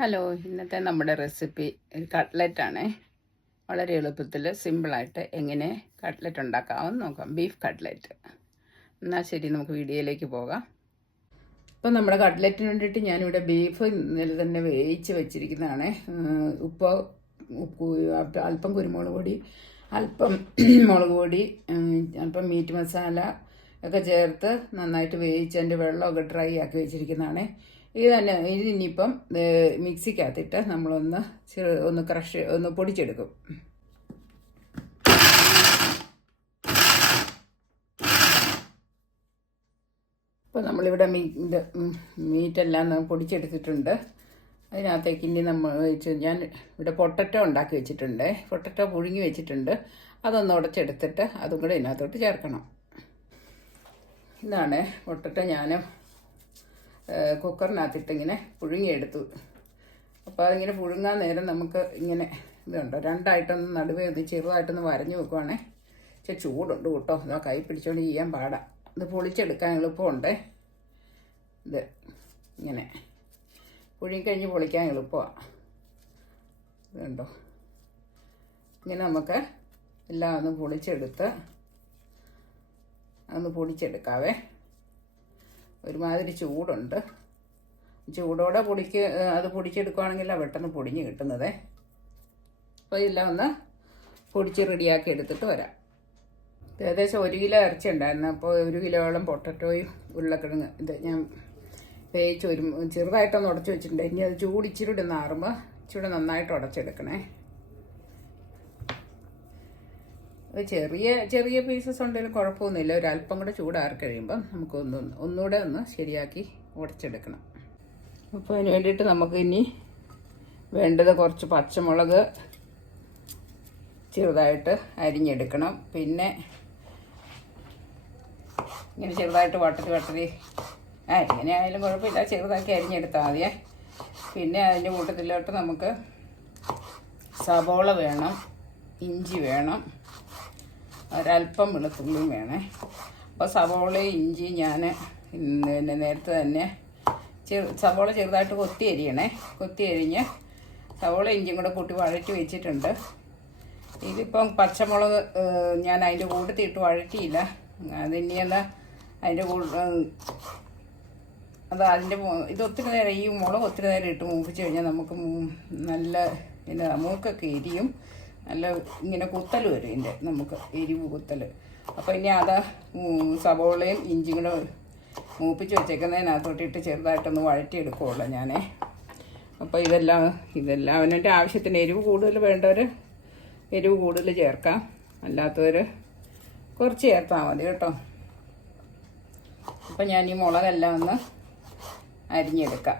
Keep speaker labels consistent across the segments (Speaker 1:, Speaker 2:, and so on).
Speaker 1: Hello ഇന്നത്തെ നമ്മുടെ recipe ഒരു കട്ട്ലറ്റ് ആണ്. വളരെ എളുപ്പത്തിൽ സിമ്പിളായിട്ട് എങ്ങനെ കട്ട്ലറ്റ് ഉണ്ടാക്കാമെന്ന് നോക്കാം. ബീഫ് കട്ട്ലറ്റ് എന്നാൽ ശരി നമുക്ക് വീഡിയോയിലേക്ക് പോകാം. ഇപ്പം നമ്മുടെ കട്ട്ലറ്റിന് വേണ്ടിയിട്ട് ഞാനിവിടെ ബീഫ് ഇന്നലെ തന്നെ വേവിച്ച് വെച്ചിരിക്കുന്നതാണ്. ഉപ്പ് ഉപ്പ് അല്പം കുരുമുളക് പൊടി അല്പം മുളക് പൊടി അല്പം മീറ്റ് മസാല ഒക്കെ ചേർത്ത് നന്നായിട്ട് വേവിച്ച് അതിന്റെ വെള്ളമൊക്കെ ഡ്രൈ ആക്കി വെച്ചിരിക്കുന്നതാണ്. ഇത് തന്നെ ഇനിയിപ്പം മിക്സിക്കകത്തിട്ട് നമ്മളൊന്ന് ചെറു ഒന്ന് ക്രഷ് ഒന്ന് പൊടിച്ചെടുക്കും. ഇപ്പോൾ നമ്മളിവിടെ മീ ഇത് മീറ്റെല്ലാം പൊടിച്ചെടുത്തിട്ടുണ്ട്. അതിനകത്തേക്ക് ഇനി നമ്മൾ ഞാൻ ഇവിടെ പൊട്ടറ്റോ ഉണ്ടാക്കി വെച്ചിട്ടുണ്ട്. പൊട്ടറ്റോ പുഴുങ്ങി വെച്ചിട്ടുണ്ട്. അതൊന്ന് ഉടച്ചെടുത്തിട്ട് അതും കൂടെ ഇതിനകത്തോട്ട് ചേർക്കണം. ഇതാണ് പൊട്ടറ്റോ ഞാൻ കുക്കറിനകത്തിട്ട് ഇങ്ങനെ പുഴുങ്ങിയെടുത്തു. അപ്പോൾ അതിങ്ങനെ പുഴുങ്ങാൻ നേരം നമുക്ക് ഇങ്ങനെ ഇതുണ്ട്? രണ്ടായിട്ടൊന്ന് നടുവേ ഒന്ന് ചെറുതായിട്ടൊന്ന് വരഞ്ഞു വെക്കുവാണേ. ഇച്ചിരി ചൂടുണ്ട് കേട്ടോ. ഇതാ കൈ പിടിച്ചുകൊണ്ട് ചെയ്യാൻ പാടാം. ഇത് പൊളിച്ചെടുക്കാൻ എളുപ്പമുണ്ട്. ഇത് ഇങ്ങനെ പുഴുങ്ങിക്കഴിഞ്ഞ് പൊളിക്കാൻ എളുപ്പമാണ് ഇതുണ്ടോ? ഇങ്ങനെ നമുക്ക് എല്ലാം ഒന്ന് പൊളിച്ചെടുത്ത് ഒന്ന് പൊടിച്ചെടുക്കാവേ. ഒരുമാതിരി ചൂടുണ്ട്. ചൂടോടെ പൊടിക്ക് അത് പൊടിച്ചെടുക്കുവാണെങ്കിലാണ് പെട്ടെന്ന് പൊടിഞ്ഞ് കിട്ടുന്നത്. അപ്പോൾ ഇതെല്ലാം ഒന്ന് പൊടിച്ച് റെഡിയാക്കി എടുത്തിട്ട് വരാം. ഏകദേശം ഒരു കിലോ ഇറച്ചി ഉണ്ടായിരുന്നു. അപ്പോൾ ഒരു കിലോയോളം പൊട്ടറ്റോയും ഉരുളക്കിഴങ്ങ് ഇത് ഞാൻ വേവിച്ച് ഒരു ചെറുതായിട്ടൊന്ന് ഉടച്ച് വെച്ചിട്ടുണ്ട്. ഇനി അത് ചൂടിച്ചിരി ഒന്ന് കൂടി നാറുമ്പോൾ ഇച്ചിരി നന്നായിട്ട് ഉടച്ചെടുക്കണേ. അത് ചെറിയ ചെറിയ പീസസ് ഉണ്ടെങ്കിലും കുഴപ്പമൊന്നുമില്ല. ഒരു അല്പം കൂടെ ചൂടാറി കഴിയുമ്പം നമുക്ക് ഒന്ന് ഒന്നുകൂടെ ഒന്ന് ശരിയാക്കി ഉടച്ചെടുക്കണം. അപ്പോൾ അതിന് വേണ്ടിയിട്ട് നമുക്ക് ഇനി വേണ്ടത് കുറച്ച് പച്ചമുളക് ചെറുതായിട്ട് അരിഞ്ഞെടുക്കണം. പിന്നെ ഇങ്ങനെ ചെറുതായിട്ട് വട്ടത്തി വട്ടത്തി അരിങ്ങനെ ആയാലും കുഴപ്പമില്ല. ചെറുതാക്കി അരിഞ്ഞെടുത്താൽ മതിയേ. പിന്നെ അതിന്റെ കൂട്ടത്തിലോട്ട് നമുക്ക് സബോള വേണം ഇഞ്ചി വേണം ഒരല്പം വെളുത്തുള്ളിയും വേണേ. അപ്പോൾ സവോള ഇഞ്ചി ഞാൻ പിന്നെ നേരത്തെ തന്നെ ചെറു സവോള ചെറുതായിട്ട് കൊത്തി അരിയണേ. കൊത്തി അരിഞ്ഞ് സവോള ഇഞ്ചിയും കൂടെ കൂട്ടി വഴറ്റി വെച്ചിട്ടുണ്ട്. ഇതിപ്പം പച്ചമുളക് ഞാൻ അതിന്റെ കൂട്ടത്തിയിട്ട് വഴറ്റിയില്ല. അതിനിയല്ല അതിന്റെ കൂടെ അത് അതിന്റെ ഇത് ഒത്തിരി നേരം ഈ മുളക് ഒത്തിരി നേരം ഇട്ട് മൂപ്പിച്ച് കഴിഞ്ഞാൽ നമുക്ക് നല്ല പിന്നെ മൂക്കൊക്കെ എരിയും. നല്ല ഇങ്ങനെ കുത്തൽ വരും ഇതിന്റെ നമുക്ക് എരിവ് കുത്തൽ അപ്പോൾ ഇനി അത് സവോളയും ഇഞ്ചിയും കൂടെ മൂപ്പിച്ച് വെച്ചേക്കുന്നതിനകത്തോട്ടിട്ട് ചെറുതായിട്ടൊന്ന് വഴറ്റിയെടുക്കുകയുള്ളൂ ഞാൻ അപ്പോൾ ഇതെല്ലാം ഇതെല്ലാം അവനെന്റെ ആവശ്യത്തിന് എരിവ് കൂടുതൽ വേണ്ടവർ എരിവ് കൂടുതൽ ചേർക്കാം. അല്ലാത്തവർ കുറച്ച് ചേർത്താൽ മതി കേട്ടോ. അപ്പം ഞാൻ ഈ മുളകെല്ലാം ഒന്ന് അരിഞ്ഞെടുക്കാം.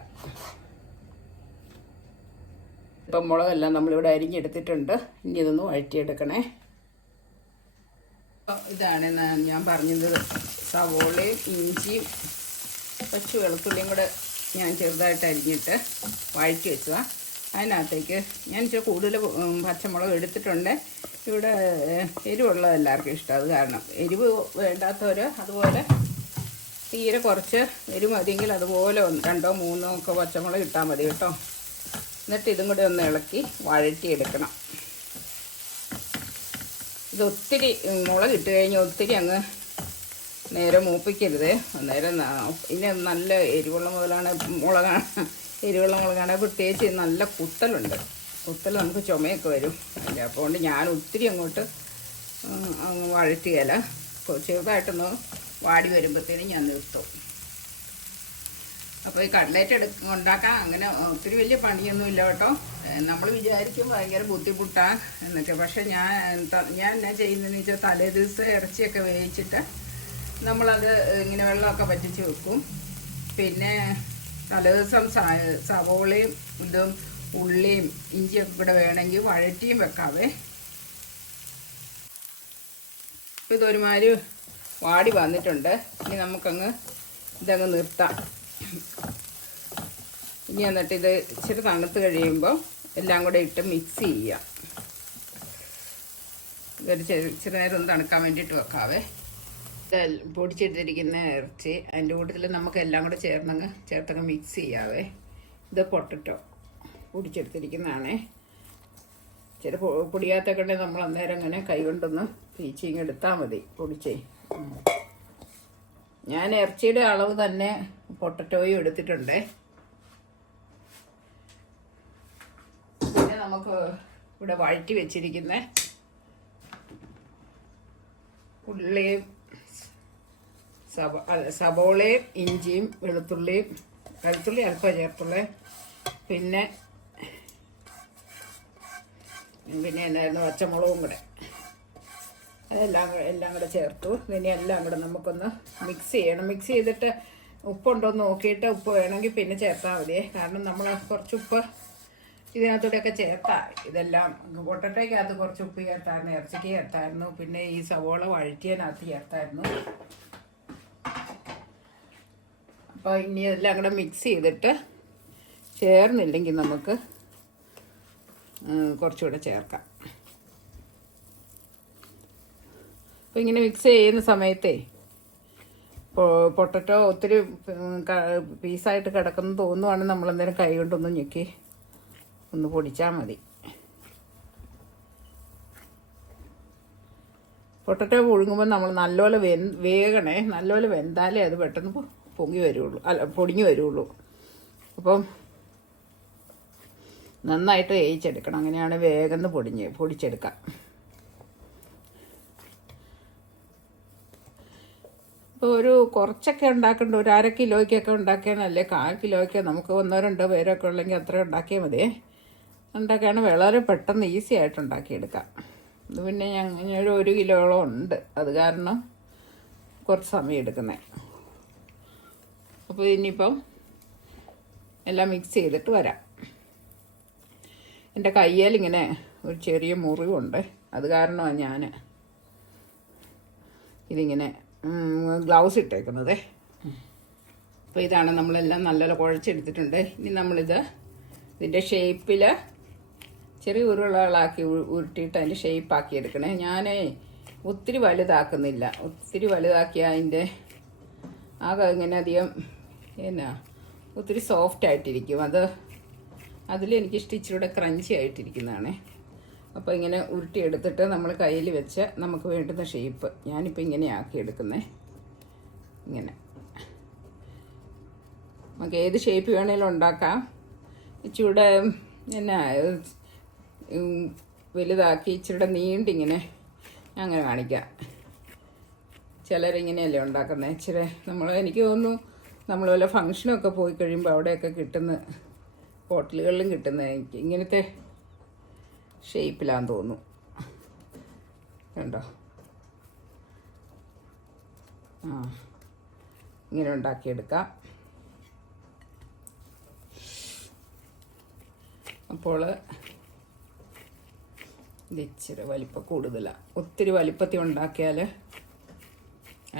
Speaker 1: ഇപ്പം മുളകെല്ലാം നമ്മളിവിടെ അരിഞ്ഞെടുത്തിട്ടുണ്ട്. ഇനി ഇതൊന്ന് വഴറ്റിയെടുക്കണേ. ഇതാണ് ഞാൻ- പറഞ്ഞത്. സവോളയും ഇഞ്ചിയും കുറച്ച് വെളുത്തുള്ളിയും കൂടെ ഞാൻ ചെറുതായിട്ട് അരിഞ്ഞിട്ട് വഴറ്റി വെച്ചതാണ് അതിനകത്തേക്ക് ഞാൻ ഇച്ചിരി കൂടുതൽ പച്ചമുളക് എടുത്തിട്ടുണ്ട്. ഇവിടെ എരിവുള്ളത് എല്ലാവർക്കും ഇഷ്ടം. അത് കാരണം എരിവ് വേണ്ടാത്തവർ അതുപോലെ തീരെ കുറച്ച് എരിവ് മതിയെങ്കിൽ അതുപോലെ രണ്ടോ മൂന്നോ ഒക്കെ പച്ചമുളക് ഇട്ടാൽ മതി കേട്ടോ. എന്നിട്ട് ഇതും കൂടി ഒന്ന് ഇളക്കി വഴറ്റിയെടുക്കണം. ഇത് ഒത്തിരി മുളക് ഇട്ട് കഴിഞ്ഞ് ഒത്തിരി അങ്ങ് നേരെ മൂപ്പിക്കരുത്. അന്നേരം ഇനി നല്ല എരിവുള്ള മുതലാണ് മുളകാണ് എരിവുള്ള മുളകാണ്. പ്രത്യേകിച്ച് നല്ല കുത്തലുണ്ട്. കുത്തൽ നമുക്ക് ചുമയൊക്കെ വരും. അല്ല അപ്പോൾ കൊണ്ട് ഞാൻ ഒത്തിരി അങ്ങോട്ട് കൊ- ചെറുതായിട്ടൊന്ന് വാടി വരുമ്പോഴത്തേനും ഞാൻ നിർത്തും. അപ്പോൾ ഈ കട്ലേറ്റ് എടു ഉണ്ടാക്കാൻ അങ്ങനെ ഒത്തിരി വലിയ പണിയൊന്നും ഇല്ല കേട്ടോ. നമ്മൾ വിചാരിക്കും ഭയങ്കര ബുദ്ധിമുട്ടാണ് എന്നൊക്കെ പക്ഷേ ഞാൻ ഞാൻ എന്നാ ചെയ്യുന്നതെന്ന് വെച്ചാൽ തലേ ദിവസം ഇറച്ചിയൊക്കെ വേവിച്ചിട്ട് നമ്മളത് ഇങ്ങനെ വെള്ളമൊക്കെ പറ്റിച്ച് വെക്കും. പിന്നെ തലേ ദിവസം സ- സവോളയും ഇതും ഉള്ളിയും ഇഞ്ചിയൊക്കെ കൂടെ വേണമെങ്കിൽ വഴറ്റിയും വെക്കാവേ. ഇതൊരുമാതിരി വാടി വന്നിട്ടുണ്ട്. ഇനി നമുക്കങ്ങ് ഇതങ്ങ് നിർത്താം. ഇനി എന്നിട്ട് ഇത് ഇച്ചിരി തണുത്ത് കഴിയുമ്പോൾ എല്ലാം കൂടെ ഇട്ട് മിക്സ് ചെയ്യാം ഇതൊരു ഇച്ചിരി നേരം ഒന്ന് തണുക്കാൻ വേണ്ടിയിട്ട് വെക്കാവേ. പൊടിച്ചെടുത്തിരിക്കുന്ന ഇറച്ചി അതിന്റെ കൂട്ടത്തിൽ നമുക്ക് എല്ലാം കൂടെ ചേർന്നങ്ങ് ചേർത്തങ്ങ് മിക്സ് ചെയ്യാവേ. ഇത് പൊട്ടറ്റോ പൊടിച്ചെടുത്തിരിക്കുന്നതാണേ. ചില പൊടിയാത്തൊക്കെ ഉണ്ടെങ്കിൽ നമ്മൾ അന്നേരം അങ്ങനെ കൈ കൊണ്ടൊന്ന് പീച്ചിങ് എടുത്താൽ മതി പൊടിച്ചേ. ഞാൻ ഇറച്ചിയുടെ അളവ് തന്നെ പൊട്ടറ്റോയും എടുത്തിട്ടുണ്ട്. പിന്നെ നമുക്ക് ഇവിടെ വഴറ്റി വെച്ചിരിക്കുന്ന ഉള്ളിയും സബ അല്ല, സവോളയും ഇഞ്ചിയും വെളുത്തുള്ളിയും വെളുത്തുള്ളി അല്പം ചേർത്തുള്ളേ. പിന്നെ പിന്നെ എന്നായിരുന്നു? പച്ചമുളകും കൂടെ. അതെല്ലാം എല്ലാം കൂടെ ചേർത്തു. ഇനി എല്ലാം കൂടെ നമുക്കൊന്ന് മിക്സ് ചെയ്യണം. മിക്സ് ചെയ്തിട്ട് ഉപ്പുണ്ടോ നോക്കിയിട്ട് ഉപ്പ് വേണമെങ്കിൽ പിന്നെ ചേർത്താൽ മതിയേ കാരണം നമ്മൾ കുറച്ച് ഉപ്പ് ഇതിനകത്തൂടെയൊക്കെ ചേർത്താൽ ഇതെല്ലാം പൊട്ടറ്റയ്ക്കകത്ത് കുറച്ച് ഉപ്പ് ചേർത്തായിരുന്നു ഇറച്ചിക്ക് ചേർത്തായിരുന്നു പിന്നെ ഈ സവോള വഴറ്റിയതിനകത്ത് ചേർത്തായിരുന്നു. അപ്പോൾ ഇനി എല്ലാം കൂടെ മിക്സ് ചെയ്തിട്ട് ചേർന്നില്ലെങ്കിൽ നമുക്ക് കുറച്ചുകൂടെ ചേർക്കാം. അപ്പോൾ ഇങ്ങനെ മിക്സ് ചെയ്യുന്ന സമയത്തേ പൊട്ടറ്റോ ഒത്തിരി പീസായിട്ട് കിടക്കുന്നു നമ്മൾ അന്നേരം കൈ കൊണ്ടൊന്ന് ഞെക്കി ഒന്ന് പൊടിച്ചാൽ മതി. പൊട്ടറ്റോ പുഴുങ്ങുമ്പോൾ നമ്മൾ നല്ലപോലെ വെ വേഗണേ നല്ലപോലെ വെന്താലേ അത് പെട്ടെന്ന് പൊങ്ങി വരുള്ളൂ. അല്ല പൊടിഞ്ഞു വരുള്ളൂ. അപ്പം നന്നായിട്ട് വേവിച്ചെടുക്കണം. അങ്ങനെയാണ് വേഗം പൊടിഞ്ഞ് പൊടിച്ചെടുക്കാം. ഇപ്പോൾ ഒരു കുറച്ചൊക്കെ ഉണ്ടാക്കേണ്ട ഒരു അര കിലോയ്ക്കൊക്കെ ഉണ്ടാക്കിയാലല്ലേ കാൽ കിലോയ്ക്ക് നമുക്ക് ഒന്നോ രണ്ടോ പേരൊക്കെ ഉള്ളെങ്കിൽ അത്ര ഉണ്ടാക്കിയാൽ മതിയേ ഉണ്ടാക്കിയാണ് വളരെ പെട്ടെന്ന് ഈസി ആയിട്ട് ഉണ്ടാക്കിയെടുക്കാം. ഇത് പിന്നെ ഞങ്ങൾ ഒരു കിലോളം ഉണ്ട്. അത് കാരണം കുറച്ച് സമയം എടുക്കുന്നത് അപ്പോൾ ഇനിയിപ്പം എല്ലാം മിക്സ് ചെയ്തിട്ട് വരാം. എന്റെ കയ്യിൽ ഇങ്ങനെ ഒരു ചെറിയ മുറിവുണ്ട്. അത് കാരണമാണ് ഞാൻ ഇതിങ്ങനെ ഗ്ലൗസ് ഇട്ടേക്കുന്നത്. അപ്പോൾ ഇതാണ് നമ്മളെല്ലാം നല്ലപോലെ കുഴച്ചെടുത്തിട്ടുണ്ട്. ഇനി നമ്മളിത് ഇതിന്റെ ഷേപ്പിൽ ചെറിയ ഉരുളകളാക്കി ഉരുട്ടിയിട്ട് അതിന്റെ ഷേപ്പാക്കി എടുക്കണേ. ഞാൻ ഒത്തിരി വലുതാക്കുന്നില്ല. ഒത്തിരി വലുതാക്കിയ അതിന്റെ ആകെ ഇങ്ങനെ അധികം എന്നാ ഒത്തിരി സോഫ്റ്റ് ആയിട്ടിരിക്കും അത് അതിലെനിക്ക് സ്റ്റിച്ചിലൂടെ ക്രഞ്ചി ആയിട്ടിരിക്കുന്നതാണേ. അപ്പോൾ ഇങ്ങനെ ഉരുട്ടിയെടുത്തിട്ട് നമ്മൾ കയ്യിൽ വെച്ച് നമുക്ക് വേണ്ടുന്ന ഷേപ്പ് ഞാനിപ്പോൾ ഇങ്ങനെ ആക്കി എടുക്കുന്നേ. ഇങ്ങനെ. നമുക്ക് ഏത് ഷേപ്പ് വേണേലും ഉണ്ടാക്കാം. ഇച്ചിരൂടെ എന്നാ വലുതാക്കി ഇച്ചിരൂടെ നീണ്ടിങ്ങനെ അങ്ങനെ കാണിക്കാം. ചിലരിങ്ങനെയല്ലേ ഉണ്ടാക്കുന്നത് ഇച്ചിരി നമ്മൾ എനിക്ക് തോന്നുന്നു നമ്മൾ വല്ല ഫങ്ഷനൊക്കെ പോയി കഴിയുമ്പോൾ അവിടെയൊക്കെ കിട്ടുന്ന ഹോട്ടലുകളിലും കിട്ടുന്ന ഇങ്ങനത്തെ ഷേപ്പിലാന്ന് തോന്നുന്നു. കണ്ടോ? ആ ഇങ്ങനെ ഉണ്ടാക്കിയെടുക്കാം. അപ്പോൾ ഇത് ഇച്ചിരി വലിപ്പം കൂടുതലാണ് ഒത്തിരി വലിപ്പത്തിൽ ഉണ്ടാക്കിയാൽ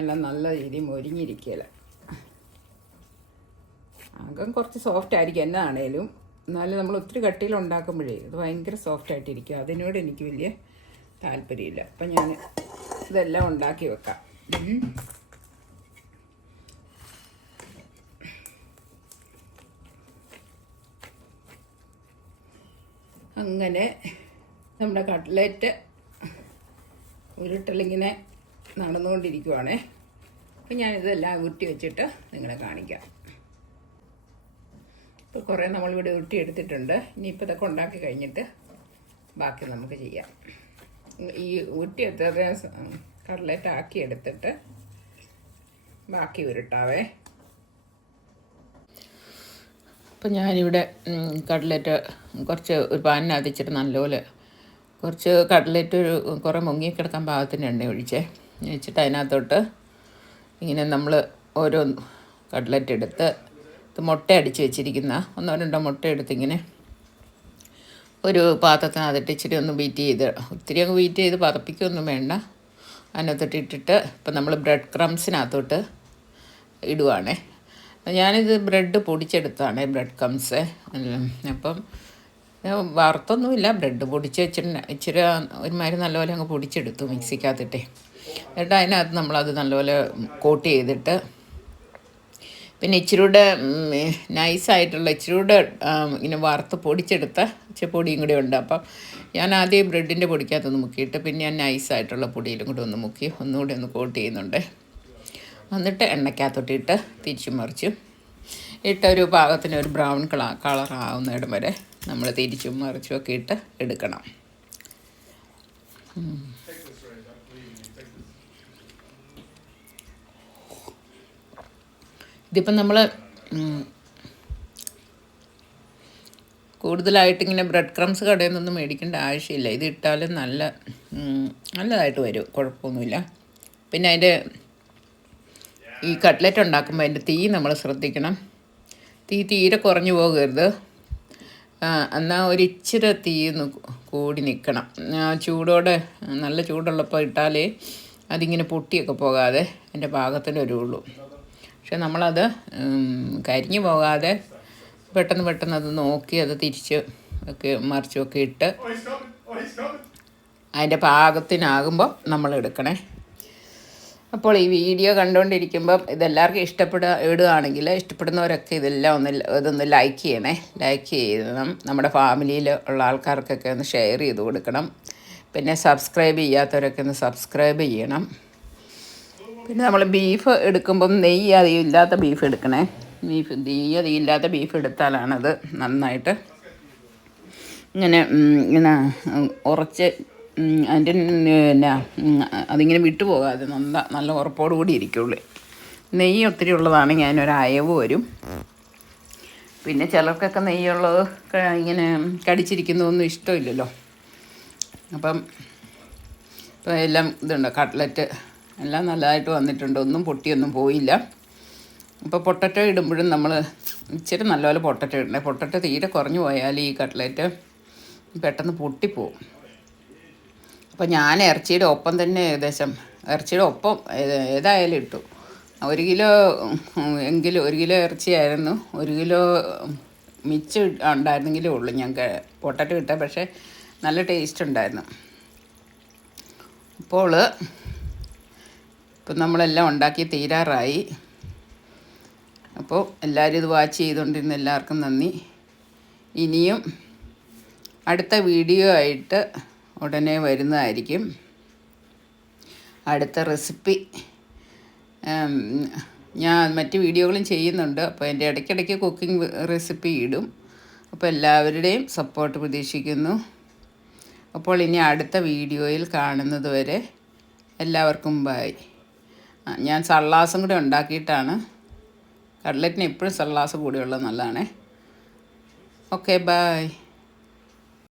Speaker 1: എല്ലാം നല്ല രീതിയിൽ മൊരിഞ്ഞിരിക്കില്ല അകം കുറച്ച് സോഫ്റ്റ് ആയിരിക്കും എന്നാണേലും. എന്നാലും നമ്മൾ ഒത്തിരി കട്ടിയിൽ ഉണ്ടാക്കുമ്പോഴേ ഇത് ഭയങ്കര സോഫ്റ്റ് ആയിട്ടിരിക്കും. അതിനോട് എനിക്ക് വലിയ താല്പര്യമില്ല. അപ്പം ഞാൻ ഇതെല്ലാം ഉണ്ടാക്കി വെക്കാം. അങ്ങനെ നമ്മുടെ കട്ട്ലേറ്റ് ഉരുട്ടലിങ്ങനെ നടന്നുകൊണ്ടിരിക്കുവാണേ. അപ്പം ഞാനിതെല്ലാം ഉരുട്ടി വെച്ചിട്ട് നിങ്ങളെ കാണിക്കാം. കുറേ നമ്മളിവിടെ ഉരുട്ടി എടുത്തിട്ടുണ്ട് ഇനിയിപ്പോൾ ഇതൊക്കെ ഉണ്ടാക്കി കഴിഞ്ഞിട്ട് ബാക്കി നമുക്ക് ചെയ്യാം. ഈ ഉരുട്ടി എടുത്ത കട്ട്ലേറ്റ് ആക്കി എടുത്തിട്ട് ബാക്കി ഉരുട്ടാവേ. അപ്പം ഞാനിവിടെ കട്ട്ലറ്റ് കുറച്ച് ഒരു പാനിനകത്ത് ഇച്ചിരി നല്ലപോലെ കുറച്ച് കട്ട്ലറ്റ് ഒരു കുറേ മുങ്ങിക്കിടക്കാൻ പാകത്തിന് എണ്ണ ഒഴിച്ചേ. ഒഴിച്ചിട്ട് അതിനകത്തോട്ട് ഇങ്ങനെ നമ്മൾ ഓരോ കട്ട്ലറ്റ് എടുത്ത് ഇത് മുട്ട അടിച്ച് വെച്ചിരിക്കുന്ന ഒന്നോ രണ്ടോ മുട്ട എടുത്തിങ്ങനെ ഒരു പാത്രത്തിനകത്തിട്ട് ഇച്ചിരി ഒന്ന് ബീറ്റ് ചെയ്ത് ഒത്തിരി അങ്ങ് ബീറ്റ് ചെയ്ത് പതപ്പിക്കൊന്നും വേണ്ട. അതിനകത്തോട്ട് ഇട്ടിട്ട് ഇപ്പം നമ്മൾ ബ്രെഡ് ക്രംസിനകത്തോട്ട് ഇടുവാണേ. ഞാനിത് ബ്രെഡ് പൊടിച്ചെടുത്താണ് ബ്രെഡ് ക്രംസ് അപ്പം വറുത്തൊന്നുമില്ല ബ്രെഡ് പൊടിച്ച് വെച്ചിട്ട് ഇച്ചിരി ഒരുമാതിരി നല്ലപോലെ അങ്ങ് പൊടിച്ചെടുത്തു മിക്സിക്കകത്തിട്ടേ. എന്നിട്ട് അതിനകത്ത് നമ്മളത് നല്ലപോലെ കോട്ട് ചെയ്തിട്ട് പിന്നെ ഇച്ചിരൂടെ നൈസായിട്ടുള്ള ഇച്ചിരൂടെ ഇങ്ങനെ വറുത്ത് പൊടിച്ചെടുത്ത ഇച്ചിരി പൊടിയും കൂടെ ഉണ്ട്. അപ്പം ഞാൻ ആദ്യം ബ്രെഡിന്റെ പൊടിക്കകത്തൊന്ന് മുക്കിയിട്ട് പിന്നെ ഞാൻ നൈസായിട്ടുള്ള പൊടിയിലും കൂടെ ഒന്ന് മുക്കി ഒന്നുകൂടി ഒന്ന് കോട്ട് ചെയ്യുന്നുണ്ട്. എന്നിട്ട് എണ്ണയ്ക്കകത്തോട്ടിട്ട് തിരിച്ചു മറിച്ചും ഇട്ട ഒരു പാകത്തിന് ഒരു ബ്രൗൺ കള കളർ ആവുന്നിടം വരെ നമ്മൾ തിരിച്ചും മറിച്ചും ഒക്കെ ഇട്ട് എടുക്കണം. ഇതിപ്പം നമ്മൾ കൂടുതലായിട്ട് ഇങ്ങനെ ബ്രെഡ് ക്രംസ് കടയിൽ മേടിക്കേണ്ട ആവശ്യമില്ല. ഇത് ഇട്ടാലും നല്ല നല്ലതായിട്ട് വരും. കുഴപ്പമൊന്നുമില്ല. പിന്നെ അതിന്റെ ഈ കട്ട്ലറ്റ് ഉണ്ടാക്കുമ്പോൾ അതിന്റെ തീ നമ്മൾ ശ്രദ്ധിക്കണം. തീ തീരെ കുറഞ്ഞു പോകരുത്. എന്നാൽ ഒരിച്ചിരി തീ കൂടി നിൽക്കണം ചൂടോടെ നല്ല ചൂടുള്ളപ്പോൾ ഇട്ടാലേ അതിങ്ങനെ പൊട്ടിയൊക്കെ പോകാതെ അതിന്റെ ഒരു വരുള്ളൂ പക്ഷെ നമ്മളത് കരിഞ്ഞു പോകാതെ പെട്ടെന്ന് പെട്ടെന്ന് അത് നോക്കി അത് തിരിച്ച് ഒക്കെ മറിച്ചുമൊക്കെ ഇട്ട് അതിന്റെ പാകത്തിനാകുമ്പോൾ നമ്മൾ എടുക്കണേ. അപ്പോൾ ഈ വീഡിയോ കണ്ടുകൊണ്ടിരിക്കുമ്പം ഇതെല്ലാവർക്കും ഇഷ്ടപ്പെടുക ഇടുകയാണെങ്കിൽ ഇഷ്ടപ്പെടുന്നവരൊക്കെ ഇതെല്ലാം ഒന്ന് ഇതൊന്ന് ലൈക്ക് ചെയ്യണേ. ലൈക്ക് ചെയ്യണം. നമ്മുടെ ഫാമിലിയിൽ ഉള്ള ആൾക്കാർക്കൊക്കെ ഒന്ന് ഷെയർ ചെയ്ത് കൊടുക്കണം. പിന്നെ സബ്സ്ക്രൈബ് ചെയ്യാത്തവരൊക്കെ ഒന്ന് സബ്സ്ക്രൈബ് ചെയ്യണം. പിന്നെ നമ്മൾ ബീഫ് എടുക്കുമ്പം നെയ്യ് അധികം ഇല്ലാത്ത ബീഫ് എടുക്കണേ. ബീഫ് നെയ്യ് അധികം ഇല്ലാത്ത ബീഫ് എടുത്താലാണത് നന്നായിട്ട്. ഇങ്ങനെ ഇങ്ങനെ ഉറച്ച് അതിന്റെ പിന്നെ അതിങ്ങനെ വിട്ടുപോകാതെ നല്ല നല്ല ഉറപ്പോടു കൂടി ഇരിക്കുള്ളൂ. നെയ്യ് ഒത്തിരി ഉള്ളതാണെങ്കിൽ അതിനൊരു അയവ് വരും. പിന്നെ ചിലർക്കൊക്കെ നെയ്യുള്ളത് ഇങ്ങനെ കടിച്ചിരിക്കുന്നതൊന്നും ഇഷ്ടമില്ലല്ലോ. അപ്പം ഇപ്പം എല്ലാം ഇതുണ്ട് കട്ട്ലറ്റ് എല്ലാം നല്ലതായിട്ട് വന്നിട്ടുണ്ട്. ഒന്നും പൊട്ടിയൊന്നും പോയില്ല. അപ്പോൾ പൊട്ടറ്റോ ഇടുമ്പോഴും നമ്മൾ ഇച്ചിരി നല്ലപോലെ പൊട്ടറ്റോ ഇടണേ പൊട്ടറ്റോ തീരെ കുറഞ്ഞു പോയാൽ ഈ കട്ട്ലറ്റ് പെട്ടെന്ന് പൊട്ടിപ്പോവും. അപ്പോൾ ഞാൻ ഇറച്ചിയുടെ ഒപ്പം തന്നെ ഏകദേശം ഇറച്ചിയുടെ ഒപ്പം ഏതായാലും ഇട്ടു. ഒരു കിലോ എങ്കിലും ഒരു കിലോ ഇറച്ചിയായിരുന്നു ഒരു കിലോ മിച്ചം ഉണ്ടായിരുന്നെങ്കിലേ ഉള്ളൂ ഞങ്ങൾക്ക് പൊട്ടറ്റോ ഇട്ട. പക്ഷേ നല്ല ടേസ്റ്റ് ഉണ്ടായിരുന്നു. അപ്പോൾ ഇപ്പം നമ്മളെല്ലാം ഉണ്ടാക്കി തീരാറായി. അപ്പോൾ എല്ലാവരും ഇത് വാച്ച് ചെയ്തുകൊണ്ടിരുന്ന എല്ലാവർക്കും നന്ദി. ഇനിയും അടുത്ത വീഡിയോ ആയിട്ട് ഉടനെ വരുന്നതായിരിക്കും. അടുത്ത റെസിപ്പി ഞാൻ മറ്റ് വീഡിയോകളും ചെയ്യുന്നുണ്ട്. അപ്പോൾ എന്റെ ഇടയ്ക്കിടയ്ക്ക് കുക്കിംഗ് റെസിപ്പി ഇടും. അപ്പോൾ എല്ലാവരുടെയും സപ്പോർട്ട് പ്രതീക്ഷിക്കുന്നു. അപ്പോൾ ഇനി അടുത്ത വീഡിയോയിൽ കാണുന്നത് വരെ എല്ലാവർക്കും ആ, ഞാൻ സള്ളാസും കൂടെ ഉണ്ടാക്കിയിട്ടാണ്. കട്ലറ്റിന് എപ്പോഴും സള്ളാസ് കൂടെയുള്ളത് നല്ലതാണേ. Okay bye